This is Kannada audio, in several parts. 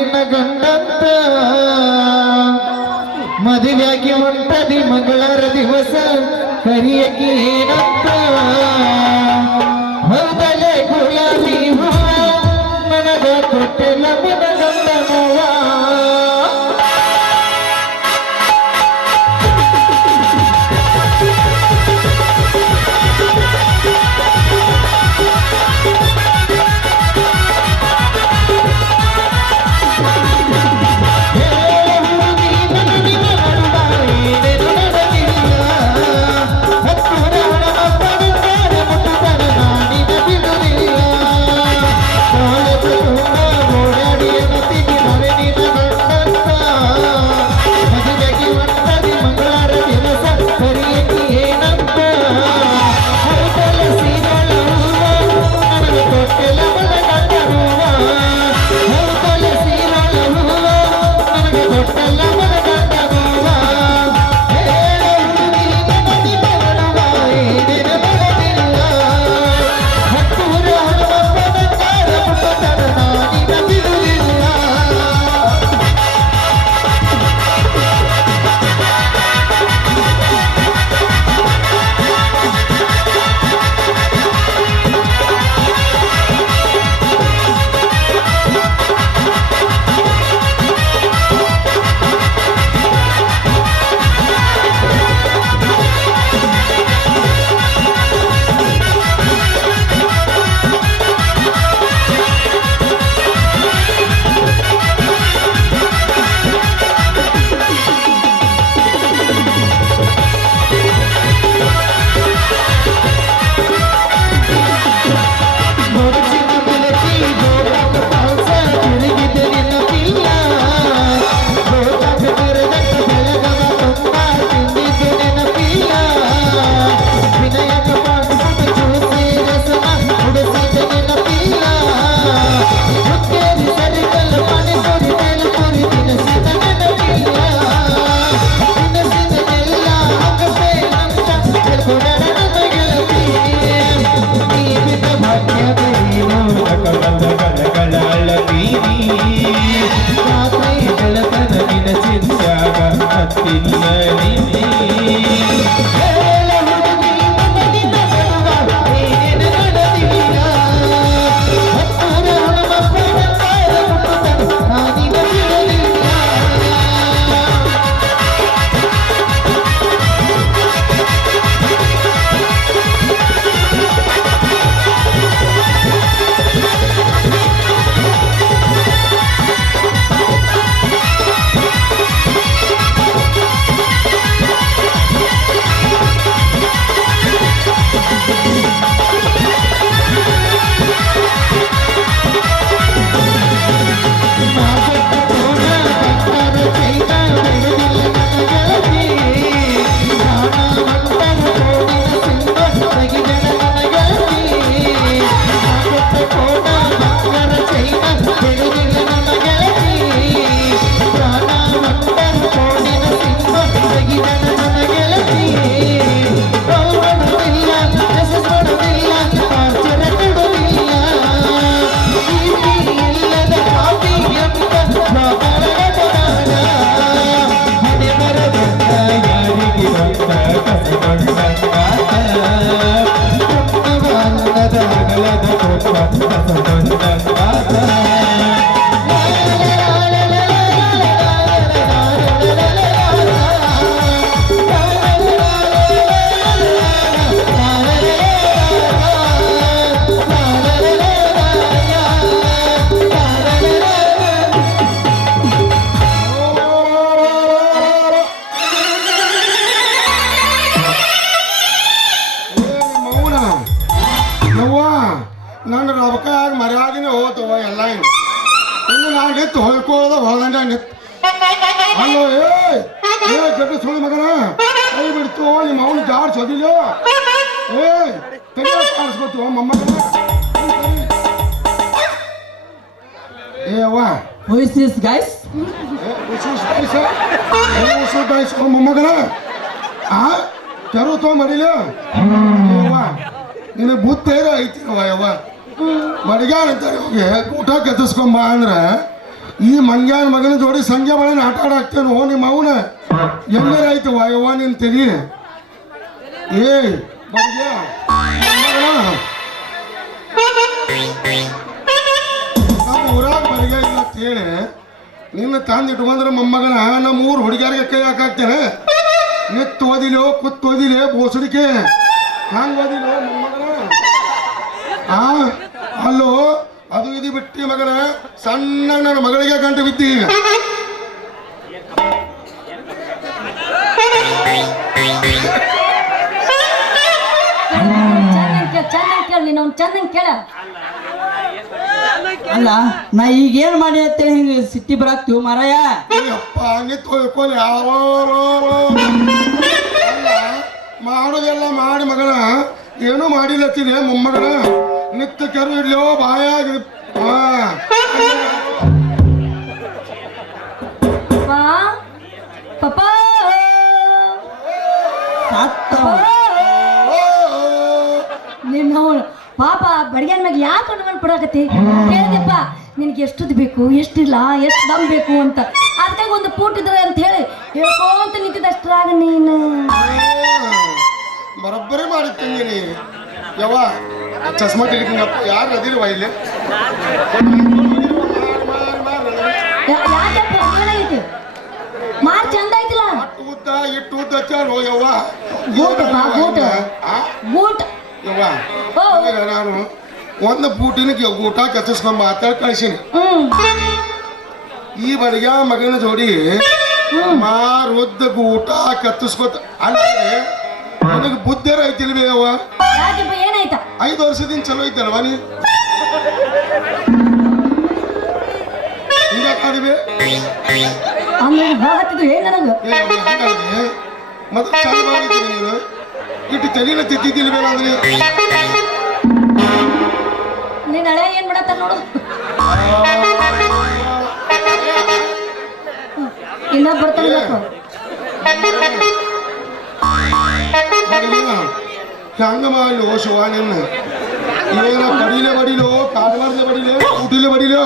ನಿನ್ನ ಗಂಡಂತ ಮದುವೆಯಾಗಿ ಹೊಂಟದಿ ಮಂಗಳರ ದಿವಸ ಕರಿಯಕ್ಕೆ ಏನಂತ ಹೊರದಲೆ ಗುಲಾಬಿ ಹೂವ ನನಗ ಕೊಟ್ಟೆಲ್ಲ ಮನಗಂಡ ನೋವ ನನ್ನ ರೊಕ್ಕಾಗ ಮರ್ಯಾದಿನ ಹೋಗ್ತವ ಎಲ್ಲ ಇನ್ನು ನಾನು ನಿತ್ತು ಹೊಯ್ಕೊಳ್ಳೋದ ಹೊಲದಂಡ ನಿತ್ತು ಅಲ್ಲೋ ಏ ಗಡ್ಡ ಸುಳ್ಳು ಮಗನ ಕೈ ಬಿಡ್ತು ನಿಮ್ಮ ಅವನು ಜಾಡ್ ಸದಿಲ್ಲ ತಲೆ ಕಾಣಿಸ್ಕೊತು ಮೊಮ್ಮಗನ ಅವ್ವ Who is this, guys? ಮೊಮ್ಮಗನ ಕೆರು ತೊಗೊಂಬಡಿಲ್ಲ ನಿನಗೆ ಬುತ್ತೇರ ಐತಿ ಯವ್ವ ಮಡಿಗಾರ ಅಂತಾರೆ ಹೋಗಿ ಊಟ ಕೆತ್ತಿಸ್ಕೊಂಬ ಅಂದ್ರೆ ಈ ಮಂಗ್ಯಾನ ಮಗನ ಜೋಡಿ ಸಂಜೆ ಬಳೆ ಆಟ ಆಡಾಕ್ತೇನು ನಿಮ್ಮ ಅವನ ಎಲ್ಲರ ಆಯ್ತು ವಾಯವ್ವ ನಿನ್ ತೆಗಿ ಏಯ್ ಬಂದ್ಯಾ? ನಮ್ಮ ಊರಾಗ ಬರಿಗೆ ಇಲ್ಲ ಅಂತ ಹೇಳಿ ನಿನ್ನ ತಂದು ಇಟ್ಕೊಂಡ್ರೆ ಮೊಮ್ಮಗನ ನಮ್ಮ ಊರು ಹುಡುಗಿಯರಿಗೆ ಕೈ ಹಾಕಾಕ್ತೇನೆ. ನಿತ್ತು ಓದಿಲೋ ಕುತ್ತು ಓದಿಲೆ ಬೋಸಡಿಕೆ ಹಂಗ ಓದಿಲೋ ಮೊಮ್ಮಗನ. ಅಲ್ಲೋ ಅದು ಇದು ಬಿಟ್ಟಿ ಮಗನ ಸಣ್ಣ ನನ್ನ ಮಗಳಿಗೆ ಗಂಟು ಬಿದ್ದಿ ಈಗ. ಚೆನ್ನಾಗಿ ಕೇಳ ನೀನು ಅವ್ನು ಚೆನ್ನಾಗಿ ಕೇಳ. ಅಲ್ಲ ನಾ ಈಗ ಏನ್ ಮಾಡಿ ಅಂತ ಹಿಂಗ ಸಿಟ್ಟಿ ಬರಾಕ್ತಿವ್ ಮಾರಾಯ. ಅಪ್ಪ ನಿತ್ತು ಹೋಯ್ಕೋಲಿ ಮಾಡೋದೆಲ್ಲ ಮಾಡಿ ಮಗನ ಏನೂ ಮಾಡಿಲ್ಲತ್ತಿದೆ ಮೊಮ್ಮಗನ. ನಿತ್ತ ಕೆರು ಇಡ್ಲೋ ಬಾಯಾಗಿ ಪಪ್ಪ ನಿನ್ನ ಪಾಪ ಬಡಿಗೆನ್ ಮ್ಯಾಗ ಯಾಕೆ ಅನುಮಾನ ಪಡಾಕತ್ತಿ? ಕೇಳಿದೆಪ್ಪ ನಿನಗೆ ಎಷ್ಟುದ್ ಬೇಕು ಎಷ್ಟಿಲ್ಲ ಎಷ್ಟು ದಮ್ ಬೇಕು ಅಂತ. ಅದಕ್ಕಾಗ ಒಂದು ಪೂಟ್ ಇದ್ರೆ ಅಂತ ಹೇಳಿ ಹೇಳ್ಕೊಂತ ನಿಂತಿದ್ದಷ್ಟ್ರಾಗ ನೀನು ಬರೋಬ್ಬರಿ ಮಾಡಿ ತಂಗಿನಿ. ಯವ್ವ ಚಸ್ಮಾ ತೆಗಿತೀನಪ್ಪ. ಯಾರು ಅದಿಲ್ವಾ ಇಲ್ಲಿ? ಯಾಕಪ್ಪ ಏನಾಗೈತಿ? ಮಾರ್ ಚಂದ ಐತಿಲ್ಲ. ಉದ್ದ ಇಟ್ಟು ಉದ್ದ ಚಾಲು ಯವ್ವ. ಬೂಟಪ್ಪ ಬೂಟ್ ಬೂಟ್ ಯವ್ವ ಈಗ ನಾನು ಒಂದು ಬೂಟಿನ ಊಟ ಕತ್ತಿಸ್ಕೊಂಡ್ ಮಾತಾಡಿ ಕಳಿಸೀನಿ. ಈ ಬಡಿಗೆ ಮಗನ ಜೋಡಿ ಮಾರ್ ಉದ್ದ ಊಟ ಕತ್ತಿಸ್ಕೊತ ಅಂದ್ರೆ ನನಗೆ ಬುದ್ಧಿರ ಐತಿಲ್ವೇ ಯವ್ವ? ಯಾಕಪ್ಪ ಏನಾಯ್ತಾ? 5 ವರ್ಷದಿಂದ ಚಲೋ ಐತಲ್ವ ನೀ? ಈಗ ಕಾಡಿವೆ ಹತ್ತಿದ್ದು ಏನ್ ನನಗ ಮತ್ತೆ ಚಲೋ ಮಾಡಿದ್ದೀನಿ ನೀನು. ಇಟ್ಟು ತಲೆನ ತಿದ್ದಿದ್ದಿಲ್ವೇನ ಅಂದ್ರೆ ನೀನ್ ಹಳೆ ಏನ್ ಮಾಡತ್ತ ನೋಡು. ಇನ್ನ ಬರ್ತಾನೆ ಹಂಗ ಮಾಡಿ ಶಿವ ನಿನ್ನ ಏನ ಬಡಿಲೆ ಬಡಿಲೋ ಕಾಲ್ವಾರ್ಲೆ ಬಡಿಲೆ ಊಟಿಲೆ ಬಡಿಲೋ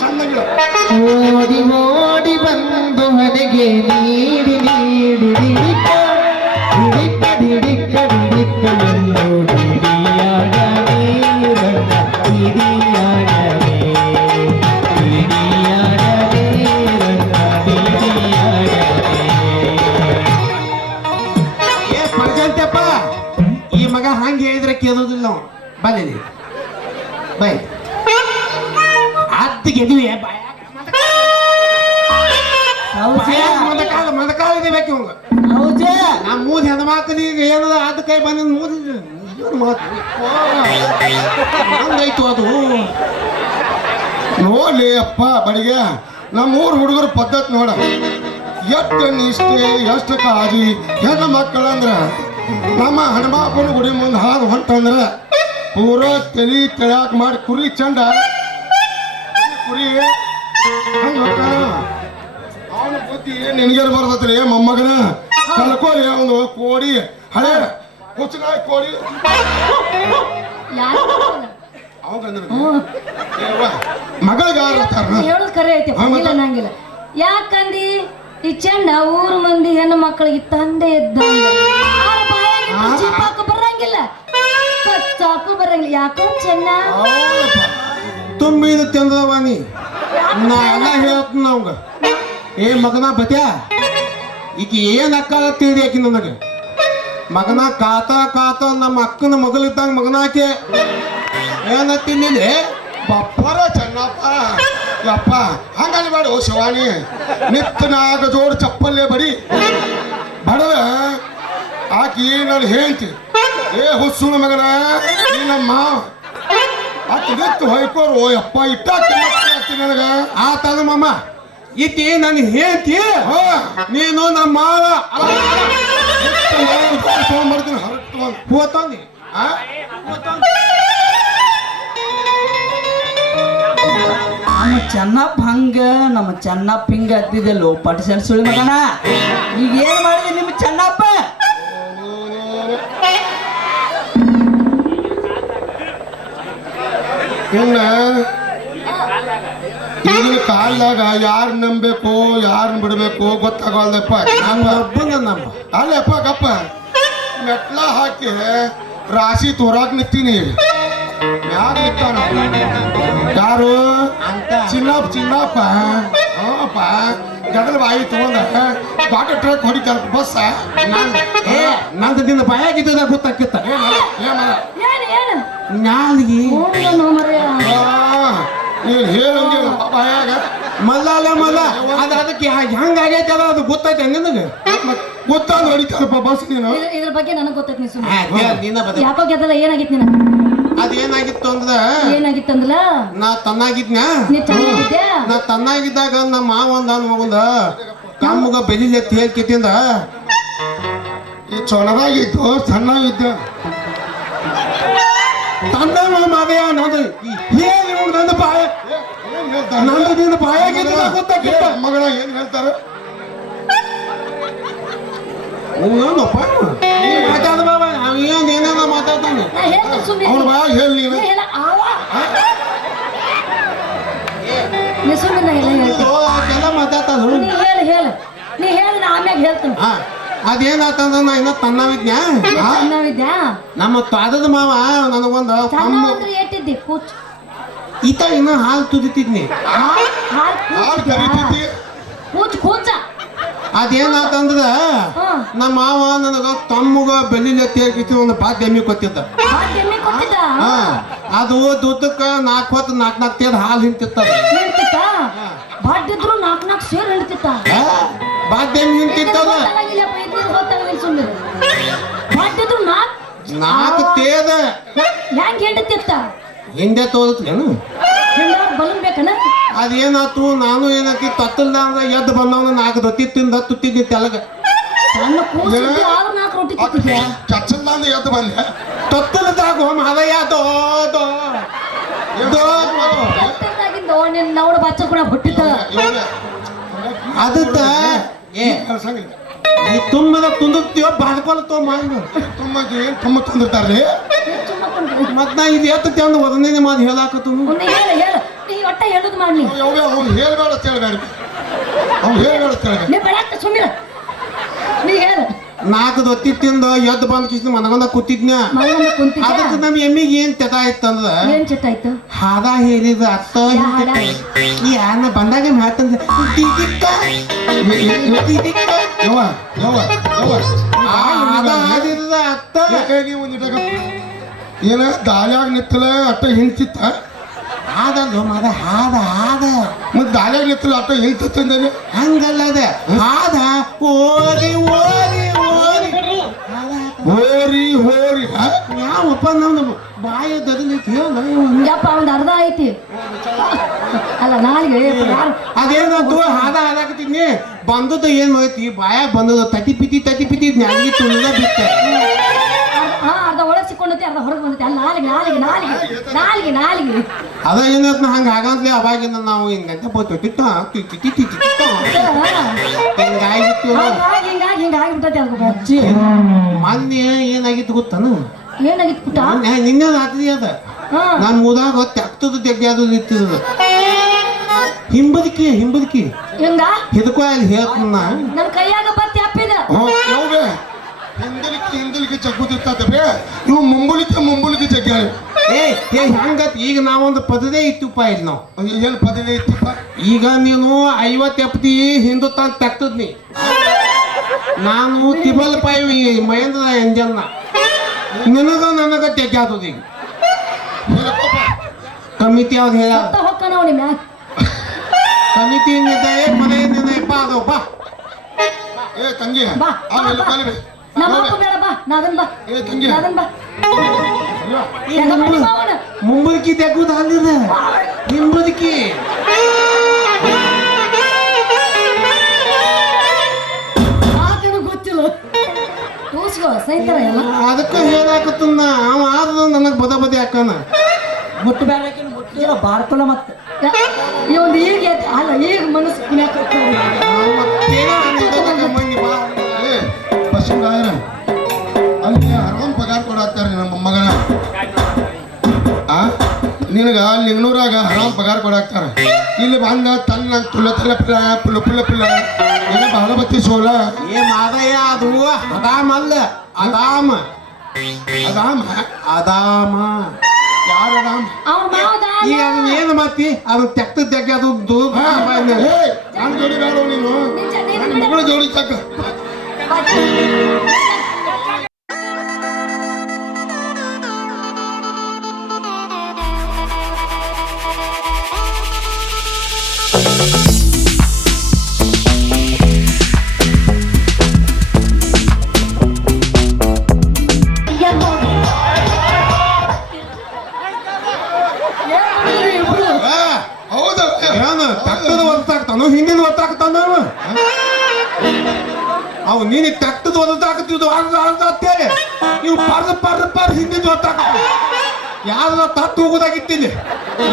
ಚಂದ ಓಡಿ ಓಡಿ ಬಂದು ಮನೆಗೆ ನೀಡಿ ನೀಡಿ ಹಿಡಿಕ ಹಿಡಿಕ ಹಿಡಿಕ ಹಿಡಿಕ ಎಂದು ಹಿಡಿಯಾಡವೇ ಬಣ್ಣ ಹಿಡಿಯಾಡವೇ ಹಿಡಿಯಾಡವೇ ಬಣ್ಣ ಹಿಡಿಯಾಡವೇ. ಏ ಪರ್ಜಂತಪ್ಪ ಈ ಮಗ ಹಂಗೆ ಹೇಳಿದ್ರೆ ಕೇಳೋದಿಲ್ಲ ನಾವು. ಬನ್ನಿ ಬೈ ಅತ್ತಿಗೆ ಮದಕಾಲ ಬೇಕು ಇವಂಗ. ನಮ್ಮ ಮೂದ್ ಹೆಣ್ಮಕ್ಳಿಗೆ ಏನದ ಅದ್ ಕೈ ಬಂದ ಮೂದ್ ಹಂಗೈತು ಅದು. ನೋಡ್ಲಿ ಅಪ್ಪ ಬಡಿಗೆ ನಮ್ಮೂರು ಹುಡುಗರ ಪದ್ಧತಿ ನೋಡ. ಎಷ್ಟು ನಿಷ್ಠೆ ಎಷ್ಟು ಕಾಳಜಿ ಹೆಣ್ಣು ಮಕ್ಕಳಂದ್ರ ನಮ್ಮ ಹನುಮಾಪನ ಗುಡಿ ಮುಂದೆ ಹಾದು ಹೊಂಟಂದ್ರ ಪೂರ ತಲಿ ತಳ್ಯಾಕ ಮಾಡಿ ಕುರಿ ಚಂಡ ಕುರಿ ಹಂಗ ಅವನ ಬುದ್ಧಿ ನಿನಗೆ ಬರ್ತತ್ರಿ ಮೊಮ್ಮಗನ. ಕಲ್ಕೋಲಿ ಅವನು ಕೋಡಿ ಹಳೆ ಹುಚ್ಚನಾಯಿ ಕೋಡಿ ಮಗಳಿಗೆ ಹೇಳೋದು ಕರೆ ಐತಿ. ಇಲ್ಲ ನಂಗಿಲ್ಲ. ಯಾಕಂದಿ ಈ ಚಂಡ ಊರು ಮಂದಿ ಹೆಣ್ಣು ಮಕ್ಕಳಿಗೆ ತಂದೆ ಇದ್ದಂಗ ಚೀಪಾಕು ಬರಂಗಿಲ್ಲ ಕಚ್ಚಾಕು ಬರಂಗಿಲ್ಲ. ಯಾಕೋ ಚೆನ್ನ ತುಂಬಿದ ತಿಂದವ ನೀ ನಾ ಎಲ್ಲ ಹೇಳ್ತೀನಿ ನಮ್ಗ. ಏ ಮಗನ ಬತ್ಯಾ ಈಗ ಏನ್ ಅಕ್ಕಾಗತ್ತಿದೆ ಆಕಿ ನನಗೆ. ಮಗನ ಕಾತ ಕಾತ ನಮ್ಮ ಅಕ್ಕನ ಮಗಳಿದ್ದಂಗ ಮಗನಾಕೆ ಏನತ್ತೀನಿ ಬಪ್ಪರ ಚೆನ್ನಪ್ಪ ಯಪ್ಪ ಹಂಗಲ್ಲಿ ಬೇಡ ಓ ಶಿವಾನಿ. ನಿತ್ತನಾಗ ಜೋಡು ಚಪ್ಪಲ್ಲೇ ಬಡಿ ಬಡವ ಆಕಿ ನಾನು ಹೇಳ್ತಿ. ಏ ಹುಸ್ಸುನ ಮಗನ ನೀ ನಮ್ಮ ಅತ್ ನಿತ್ತು ಹೊಯ್ಕೋರು ಓ ಯಪ್ಪ ಇಟ್ಟ ನನಗ ಆತದ ಮಮ್ಮ ಈಕಿ ನನ್ ಹೇಳ್ತಿ ನೀನು ನಮ್ಮ ಮಾವ ತೊಗೊಂಡ್ಬರ್ತೀನಿ ಹೊರಟು ಹೋತಂದಿ ನಮ್ಮ ಚೆನ್ನಪ್ಪ ಹಂಗ ನಮ್ಮ ಚೆನ್ನಪ್ಪ ಹಿಂಗ ಹತ್ತಿದೆಲ್ಲೋ ಪಟ್ಸನ್ ಸುಳಿ ಮಗನ. ಈಗ ಏನ್ ಮಾಡಿದೆ ನಿಮ್ಮ ಚೆನ್ನಪ್ಪ? ಇನ್ನ ಈಗಿನ ಕಾಲದಾಗ ಯಾರು ನಂಬಬೇಕು ಯಾರನ್ನ ಬಿಡಬೇಕು ಗೊತ್ತಾಗಲ್ದಪ್ಪ. ಒಬ್ಬನ ನಮ್ಮ ಅಲ್ಲಪ್ಪ ಗಪ್ಪ ಮೆಟ್ಲ ಹಾಕಿ ರಾಶಿ ತೋರಾಕ್ ನಿಂತೀನಿ. ಯಾರು ನಿಂತಾನ? ಯಾರು? ಅಂತ ಚಿನ್ನಪ್ಪ ಹ್ಞೂಪ್ಪ ಗಡಲ್ ಬಾಯಿ ತಗೊಂಡ ದೊಡ್ಡ ಟ್ರಕ್ ಹೊಡಿತಾರ ಬಸ್. ನಂದು ನಿನ್ನ ಬಾಯಾಗಿದ್ದ ಗೊತ್ತಾಕಿತ್ತ ಏನು ನಾಲ್ಗಿ ಹೋಗ್ಲೋ ಮರೆಯ ನೀನು ಹೇಳಂಗಿಲ್ಲ ಬಾಯಾಗ ಮಲ್ಲ ಅಲ್ಲ ಮಲ್ಲ ಅದಕ್ಕೆ ಹೆಂಗಾಗೈತೆ ಅಲ್ಲ ಅದು ಗೊತ್ತೈತೆ ನಿನಗೆ ಗೊತ್ತಾಗ ಹೊಡಿತಾರಪ್ಪ ಬಸ್. ನೀನು ಇದ್ರ ಬಗ್ಗೆ ನನಗೆ ಗೊತ್ತೈತಿ ನೀ ಸುಮ್ಮನೆ ನೀನ ಬದ ಯಾಕೋ ಗೆದ್ದಲ್ಲ ಏನಾಗಿತ್ತು ನಿನಗೆ ಅದೇನಾಗಿತ್ತು ಅಂದ್ರ ಏನಾಗಿತ್ತಂದ್ಲ ನಾ ತನ್ನಾಗಿದ್ನ ನೀ ಚೆನ್ನಾಗಿದ್ದೆ ನಾ ತನ್ನಾಗಿದ್ದಾಗ ನಮ್ಮ ಮಾವ ಒಂದ ಮಗಂದ ತಮ್ಮಗ ಬೆಲಿಲೆ ತೇಲ್ಕಿತ್ತಿಂದ ಈ ಚೊಲದಾಗಿದ್ದು ಸಣ್ಣಾಗಿದ್ದು ತನ್ನ ಮಾವಯ್ಯ ನಂದು ಹೇಳಿ ನನ್ನ ಬಾಯ ನಂದು ನಿನ್ನ ಬಾಯಾಗಿದ್ದ ಗೊತ್ತಾಗಿತ್ತ ಮಗಳ ಏನ್ ಹೇಳ್ತಾರ? ಏನಪ್ಪ ಮಾತಾಡ ಬಾಬ ಅವೇನ್ ಏನೇನ ಮಾತಾಡ್ತಾನೆ ನಾ ಹೇಳ್ತೀನಿ ಸುಮ್ಮನೆ ಅವ್ನ ಬಾಯಾಗ ಹೇಳಿ ನೀನು. ಹೇಳ ಆವ ನೀ ಸುಮ್ಮನೆ ನಾ ಎಲ್ಲ ಹೇಳ್ತೀನಿ ಅದೆಲ್ಲ ಮಾತಾಡ್ತಾನು ನೀ ಹೇಳು ನಾ ಆಮ್ಯಾಗ ಹೇಳ್ತೀನಿ ಹಾ ಅದೇನಾತಂದ್ರ ನಾ ಇನ್ನ ತನ್ನವಿದ್ನ್ಯಾ ಚೆನ್ನಾಗಿದ್ಯಾ ನಮ್ಮ ತಾದದ ಮಾವ ನನಗೊಂದು ಸಣ್ಣ ಕಮ್ಮು ಅಂದ್ರೆ ಏಟಿದ್ದಿ ಕೂಚ್ ಈತ ಇನ್ನ ಹಾಲು ತುದಿತಿದ್ನಿ ಹಾಲು ಕರಿತೈತಿ. ಕೂಚ ಅದೇನಾತಂದ್ರ ನಮ್ಮ ಮಾವ ನನಗ ತಮ್ಮಗ ಬೆಲ್ಲಿಲೆ ತೇರ್ಕಿಸಿ ಒಂದು ಪಾತ್ ಎಮ್ಮಿ ಕೊತ್ತಿದ್ದ ಎಮ್ಮೆ ಕೊಟ್ಟಿದ್ದ ಹಾ ಅದು ದುಡ್ಡಕ್ಕ 4 ಹೊತ್ತು 4 ತೇದ್ ಹಾಲು ಹಿಂತಿತ್ತದ ಹೇಳ್ತಿತ್ತ ಬಾಡ್ದಿದ್ರು 4 ಸೇರ್ ಹೇಳ್ತಿತ್ತ ಬಾತ್ ಎಮ್ಮಿ ಹಿಂತಿತ್ತದ ಗೊತ್ತಾಗಿಲ್ಲಪ್ಪ ಇದು ಗೊತ್ತಾಗಿಲ್ಲ ಸುಮ್ಮನೆ ಬಾಡ್ದಿದ್ರು 4 ತೇದ ಹೆಂಗ್ ಹೇಳ್ತಿತ್ತ ಹಿಂದೆ ತೋದತ್ಲೇನು ಹೆಣ್ಣವ್ರು ಬಲನ್ ಬೇಕನ ಅದೇನಾತು ನಾನು ಏನಾತಿ ತತ್ತಲ್ದ ಅಂದ್ರೆ ಎದ್ದು ಬಂದವನ 4 ದೊತ್ತಿ ತಿಂದ ತುತ್ತಿದ್ನಿ ತೆಲಗ ಸಣ್ಣ ಕೂಸು ಆದ್ರೂ 4 ರೊಟ್ಟಿ ತಿಂತಿದ್ಯಾ ಚಚ್ಚಲ್ಲ ಅಂದ್ರೆ ಎದ್ದು ಬಂದೆ. ತತ್ತಲ್ದಾಗ ಮಾದಯ್ಯ ದೋ ದೋ ದೋ ಹೊಟ್ಟೆದಾಗಿಂದ ನಿನ್ನ ನೋಡ ಬಚ್ಚ ಕೂಡ ಹುಟ್ಟಿದ್ದ ಇವಾಗ ಅದಕ್ಕ ಏ ಕಳ್ಸಂಗಿಲ್ಲ. ಈ ತುಂಬದ ತುಂದುತ್ತೀವ ಬಾಡ್ಕೊಲ್ ತೊಗೊಂಡು ತುಂಬ ಏನ್ ತುಂಬ ತಂದಿರ್ತಾರ್ರಿ. ಮತ್ ನಾ ಇದು ಎತ್ತ ಅಂದ್ ಒಂದನೇ ಮಾತು ಹೇಳಾಕತ್ತು ಹೇಳು ನೀ ಒಟ್ಟ ಹೇಳುದು ಮಾಡಿ ಯಾವ್ಯ ಅವ್ನು ಹೇಳ್ಬೇಡ ಅಂತ ಹೇಳ್ಬೇಡ. ಅವ್ನು ಹೇಳ್ಬೇಡ ಅಂತ ಹೇಳ್ಬೇಡ. ನೀ ಬೆಳತ್ತ ಸುಮ್ಮಿರ ನೀ ಹೇಳು 4 ದೊತ್ತಿ ತಿಂದು ಎದ್ದು ಬಂದ್ ಕಿಸ್ ಮನಗಂದ ಕೂತಿದ್ನ ಮಗನ ಕುಂತಿದ್ಯಾ ಅದಕ್ಕೆ ನಮ್ಮ ಎಮ್ಮಿಗೆ ಏನ್ ತೆತ ಇತ್ತಂದ್ರ ಏನ್ ಚಿಟ್ಟಾಯ್ತು ಹಾದ ಹೇಳಿದ ಅತ್ತ ಈ ಯಾನ ಬಂದಾಗ ಮಾತಂದ ಯವ್ವ ಯವ್ವ ಯವ್ವ ಹಾದ ಹಾದಿದ ಅತ್ತ ಯಾಕೆ ನೀವು ಒಂದಿಟ್ಟಾಗ ಏನ ದಾಲ್ಯಾಗ ನಿತ್ತಲ ಅಟ್ಟ ಹಿಂತಿತ್ತ ಹಾದಲ್ಲು ಮದ ಹಾದ ಹಾದ ಮತ್ತೆ ದಾಲ್ಯಾಗ ನಿತ್ತಲ ಅಟ್ಟ ಹಿಂತಂದೇನೆ ಹಂಗಲ್ಲ ಅದ ಹಾದ ಓದಿ ಓದಿ ಓದಿ ಹೋರಿ ಹೋರಿ ಯಾವಪ್ಪ ನಮ್ಮ ಬಾಯ ದದಲೈತಿ ಹೇಳ ಯಪ್ಪ ಒಂದ್ ಅರ್ಧ ಐತಿ ಅಲ್ಲ ನಾಳೆಗೆ ಯಾರು ಅದೇನಂತು ಹಾದ ಹಾದಾಕತ್ತೀನಿ ಬಂದದ್ದು ಏನ್ ಐತಿ ಬಾಯ ಬಂದದ್ದು ತಟಿ ಪಿತಿ ಜ್ಞಾನಿಗೆ ತುಳಿದ ಬಿತ್ತೆ ಅರ್ಧ ಒಳಗೆ ಸಿಕ್ಕೊಂಡೈತಿ ಅರ್ಧ ಹೊರಗೆ ಬಂದೈತಿ ಅಲ್ಲ ನಾಲಿಗೆ ಅದ ಏನತ್ ಹಂಗ ಹಾಗಂತ್ಲೆ ಅವಾಗಿಂದ ನಾವು ಹಿಂಗಂತ ಬೋತಿಟ್ಟ ಹಿಂಗಾಗಿತ್ತು ಹಿಂಗಾಗಿ ಆಗ್ಬಿಟ್ಟೈತಿ ಅಜ್ಜಿ ಮೊನ್ನೆ ಏನಾಗಿತ್ತು ಗೊತ್ತಾನು ಏನಾಗಿತ್ತು ಪುಟ್ಟ ನಿನ್ನೆ ರಾತ್ರಿ ಅದ ನಾನ್ ಮುದಾಗ ತೆಗ್ತದ ತೆಗ್ಗಿ ಅದು ನಿಂತಿದ ಹಿಂಬದಕಿ ಹೆಂಗ ಹಿದಕೋ ಅಲ್ಲಿ ಹೇಳ್ತೀನಿ ನನ್ ಕೈಯಾಗ ಬತ್ತಿ ಅಪ್ಪಿದ ಯಾವ್ಗೆ ಹಿಂದಲಿಕ್ಕೆ ಜಗ್ಗುದಿರ್ತದೆ ಇವು ಮುಂಬುಲಿಕ್ಕೆ ಜಗ್ಗಾಳಿ. ಏ ಹೆಂಗತ್ ಈಗ ನಾವೊಂದು ಪದದೇ ಇತ್ತುಪ್ಪ ಇಲ್ಲಿ ನಾವು ಏನು ಪದನೇ ಇತ್ತಪ್ಪ. ಈಗ ನೀನು 50 ಎಪ್ತಿ ಹಿಂದುತ್ತಾನ ತೆಗ್ತದ್ ನೀ ನಾನು ತಿಬಲ್ ಪಾಯಿ ಮಹೇಂದ್ರ ಎಂಜಲ್ನ ನನಗ ತೆಗ್ಯಾತದ ಈಗ ಕಮಿಟಿ ಯಾವ್ದು ಹೇಳ ಹೊಕ್ಕ ನೋಡಿ ಮ್ಯಾಗ ಕಮಿಟಿ ಮನೆಯಪ್ಪ ಅದು ಬಾ ಏ ತಂಗಿ ಬಾ, ಆಮೇಲೆ ಬಾ, ಕಾಲಿವೆ. ನಮ್ಮ ಅಪ್ಪ ಬೇಡ ಬಾ ನಾದನ್ ಬಾ ಏ ತಂಗಿ ನಾದನ್ ಬಾ ಹೆಂಗ ಮಾಡಿ ಬಾ ಅವನ ಮುಂಬದಕಿ ತೆಗ್ಗುದು ಅಲ್ಲಿದ ಹಿಂಬದಕಿ ಆತನು ಗೊತ್ತಿಲ್ಲ ತೋರ್ಸ್ಕೋ ಸೈತರ ಎಲ್ಲ ಅದಕ್ಕೆ ಹೇಳಾಕತ್ತನ್ನ ಅವ ಆದ ನನಗೆ ಬದಿ ಹಾಕನ ಮುಟ್ಟು ಬೇಡಕಿನ ಮುಟ್ಟಿಲ್ಲ ಬಾರ್ಕೊಲ್ಲ ಮತ್ತೆ ಇವನ್ ಈಗ ಅಲ್ಲ ಈಗ ಮನಸ್ಸು ಕುಣ್ಯಾಕ ಏ ಬಸ್ಸಿಂಗಾಯರ ಅಲ್ಲಿ ಆರಾಮ್ ಪಗಾರ ಕೊಡಾಕ್ತಾರೆ ನಮ್ಮ ಮಗನ ನಿನಗ ಲಿಂಗನೂರಾಗ ಆರಾಮ್ ಪಗಾರ ಕೊಡಾಕ್ತಾರ ಇಲ್ಲಿ ಬಂದ ತನ್ನ ತುಲ್ಲ ತಲ್ಲ ಪಿಲ್ಲ ಪುಲ್ಲ ಪುಲ್ಲ ಪಿಲ್ಲ ಏನ ಬಹಳ ಬತ್ತಿ ಸೋಲ ಏ ಮಾದಯ್ಯ ಅದು ಅದಾಮ ಅಲ್ಲ ಅದಾಮ ಅದಾಮ ಅದಾಮ ಯಾರ ಅದಾಮ ಅವ್ರ ಮಾವದ ಈಗ ಅದನ್ನ ಏನು ಮಾತಿ ಅದನ್ನ ತೆಗ್ದ ತೆಗ್ಗ ಅದು ನಾನು ಜೋಡಿ ಬೇಡ ನೀನು ನನ್ನ ಮಗಳ ಜೋಡಿ ತಕ್ಕ ಹೌದು ಏನು ತಕ್ಕದ ಒತ್ತಾಗ್ತಾನು ಹಿಂದಿನ ಒತ್ತಾಗ್ತಾನ ಅವ್ ನೀನು ತಕ್ಕದ ಒದ್ದಾಗ್ತಿದ್ದು ಅಂತೇಳಿ ನೀವು ಪರ್ದ ಹಿಂದಿನ ಒತ್ತಾಗ್ತ ಯಾರ ತತ್ತು ಹೋಗೋದಾಗಿತ್ತೀನಿ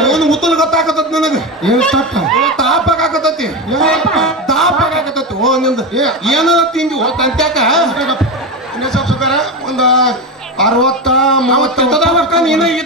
ಅವನು ಮುತ್ತಲು ಗೊತ್ತಾಗತ್ತ ನನಗೆ ಏನು ತಕ್ಕ ತಾಪಾಗತ್ತತಿ ತಾಪಾಗತ್ತತಿ ಓ ನಿಂದ ಏನಾರ ತಿಂದಿ ಓ ತಂತ್ಯಾಕ ಇನ್ನೇ ಸ್ವಲ್ಪ ಸುಖಾರ ಒಂದು 60 ನಾವು 30 ತತ್ತದವಕ್ಕ ನೀನು ಈ